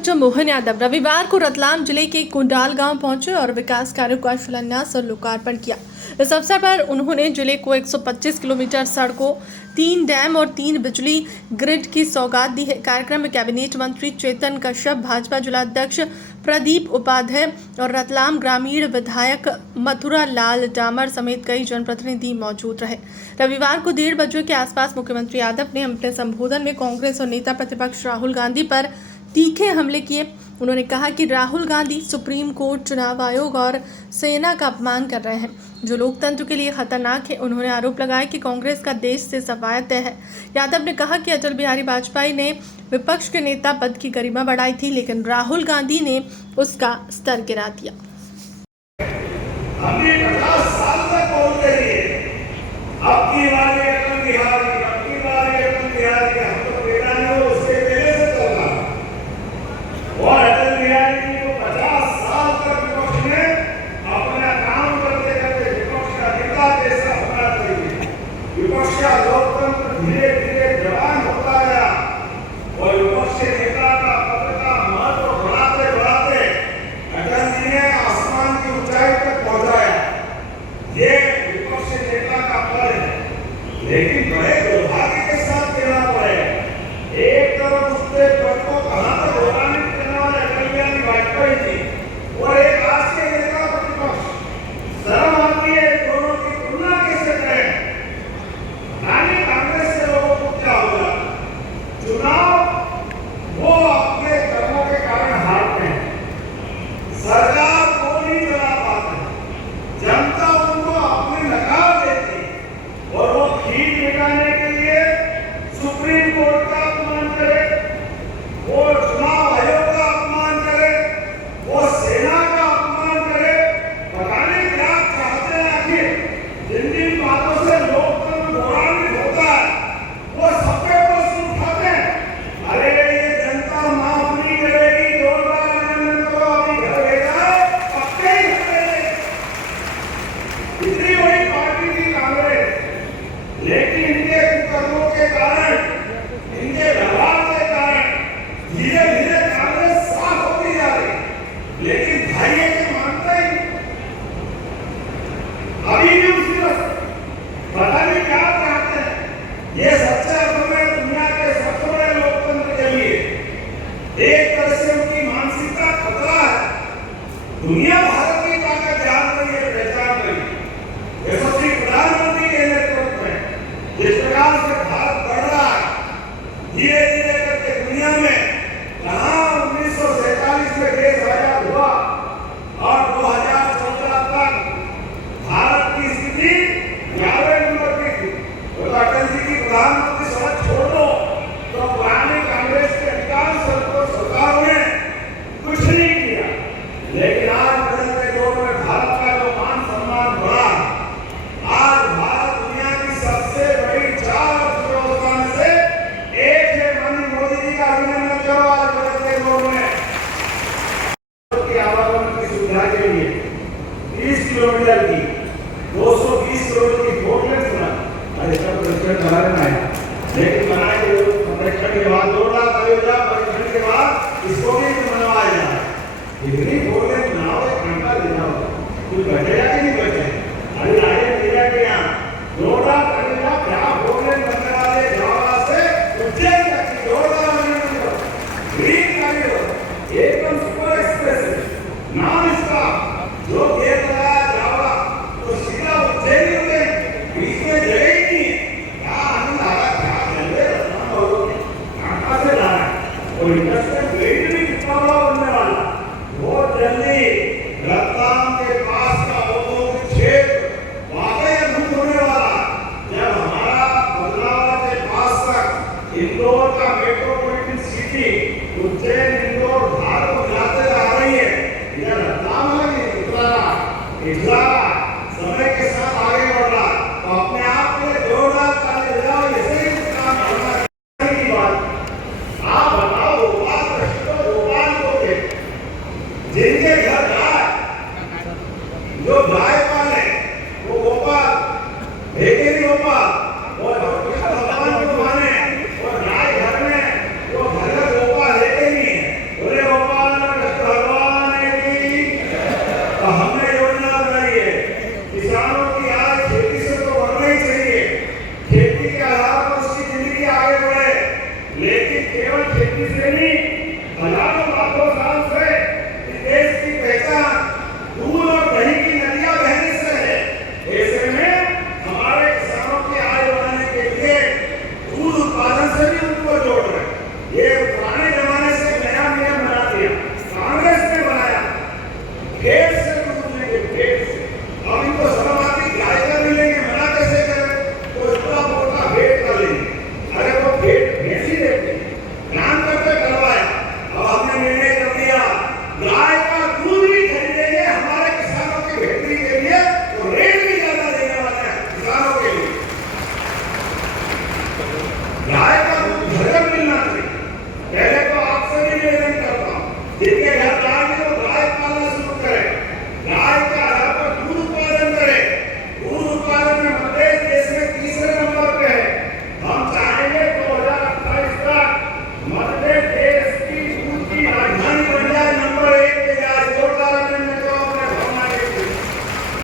अध्यक्ष मोहन यादव रविवार को रतलाम जिले के कुंडाल गांव पहुंचे और विकास कार्यों का शिलान्यास और लोकार्पण किया। इस अवसर पर उन्होंने जिले को 125 किलोमीटर सड़कों, 3 डैम और 3 बिजली ग्रिड की सौगात दी है। कार्यक्रम में कैबिनेट मंत्री चेतन कश्यप, भाजपा जिलाध्यक्ष प्रदीप उपाध्याय और रतलाम ग्रामीण विधायक मथुरा लाल डामर समेत कई जनप्रतिनिधि मौजूद रहे। रविवार को 1:30 बजे के आसपास मुख्यमंत्री यादव ने अपने संबोधन में कांग्रेस और नेता प्रतिपक्ष राहुल गांधी पर तीखे हमले किए। उन्होंने कहा कि राहुल गांधी सुप्रीम कोर्ट, चुनाव आयोग और सेना का अपमान कर रहे हैं, जो लोकतंत्र के लिए खतरनाक है। उन्होंने आरोप लगाया कि कांग्रेस का देश से सफाया तय है। यादव ने कहा कि अटल बिहारी वाजपेयी ने विपक्ष के नेता पद की गरिमा बढ़ाई थी, लेकिन राहुल गांधी ने उसका स्तर गिरा दिया। हमने 50 साल तक बोलते रहे, अब की बारी अटल बिहारी, हम तो बेटा नहीं हो, उसके पहले से चल रहा। और अटल बिहारी जी को 50 साल तक विपक्ष ने अपना काम करते करते विपक्ष का नेता जैसा होना चाहिए। विपक्ष का लोकतंत्र धीरे धीरे जवान होता गया और विपक्ष के नेता का पद का महत्व बढ़ाते बढ़ाते अटल जी ने आसमान की ऊंचाई तक पहुंचाया। ये विपक्ष के नेता का पद है, लेकिन बड़े दुर्भाग्य के साथ कहना पड़े, एक तरफ उसके पद को कहां तक गौरवान्वित करने वाले अटल बिहारी वाजपेयी जी और एक आज के नेता प्रतिपक्ष। शर्म आती है, दोनों की तुलना कैसे करें? यानी कांग्रेस से लोगों को क्या होगा? चुनाव वो अपने कर्मों के कारण हारते हैं, सरकार को नहीं चला पाते, जनता उनको अपने नकार देती और वो खीर मिटाने के लिए सुप्रीम कोर्ट का अपमान करे, वो चुनाव आयोग का अपमान करे, वो सेना का अपमान करे। पता नहीं क्या चाहते हैं आखिर? जिन जिन बातों से लोकतंत्र गौरवान्वित होता है वो सबके प्रश्न उठाते हैं। अरे ये जनता माफ नहीं करेगी, जोरदार अभिनंदन करो, अभी घर भेजा है, पक्के ही घर भेजेगी। इतनी बड़ी पार्टी थी कांग्रेस, लेकिन इनके कुकर्मों के कारण, इनके व्यवहार के कारण धीरे धीरे कांग्रेस साफ होती जा रही। लेकिन भाई ये मानते ही अभी भी उसकी पता नहीं क्या चाहते हैं। ये सच्चे अर्थ में दुनिया के सबसे बड़े लोकतंत्र के लिए एक तरह से उनकी मानसिकता खतरा है। दुनिया भारत की ताकत जान रही है, पहचान रही है। यशस्वी प्रधानमंत्री के नेतृत्व में जिस प्रकार से भारत बढ़ रहा है, धीरे धीरे करके दुनिया में कहाँ 1947 में देश आजाद हुआ और 2014 तक भारत की स्थिति 11वें नंबर की थी। तो अटल जी की प्रधानमंत्री सड़क छोड़ दो तो पुरानी कांग्रेस के अधिकांश सरकारों ने कुछ नहीं किया। लेकिन आज बदलते दौर में भारत का जो मान सम्मान बढ़ा, आज भारत दुनिया की सबसे बड़ी 4 अर्थव्यवस्था में से एक है। माननीय मोदी जी का अभिनंदन करो। आज बदलते दौर में आवागमन की सुविधा के लिए 30 किलोमीटर की 220 किलोमीटर की फोर लेन बना। अरे सब परीक्षण करा लेना है, लेकिन बनाए परीक्षण के बाद 2 लाख अयोध्या परीक्षण के बाद इसको भी बनवाया जाए। इतनी फोर लेन बनाओ, 1 घंटा लेना होगा, कुछ बचेगा कि नहीं बचेगा? अभी आगे मीडिया के यहाँ 2 लाख अयोध्या क्या फोर लेन बनने वाले जवाहरलाल से उज्जैन तक की 2 लाख ग्रीन कॉरिडोर एकदम सुपर एक्सप्रेस नाम इसका, जो गेट लगाया जावड़ा तो सीधा उज्जैन ही होते, बीच में जगह ही नहीं है। क्या आनंद आ रहा, क्या रेलवे रतलाम वालों ने कहाँ से ला रहा है। और इंडस्ट्रियल ग्रेड भी कितना बड़ा बनने वाला, बहुत जल्दी रतलाम के पास का औद्योगिक क्षेत्र वाकई अद्भुत होने वाला। जब हमारा बदलावा के पास तक इंदौर का मेट्रोपॉलिटन सिटी उज्जैन, इंदौर, धार को मिलाते जा रही है, यह रतलाम इतना समय के साथ आगे बढ़ रहा, तो अपने आप में जोरदार ताली बजाओ। ऐसे ही काम करना की बात। आप बताओ, भोपाल को जिनके घर गाय, जो गाय पाले वो गोपाल भेजे नहीं, गोपाल और भगवान को माने और गाय घर में इसलिए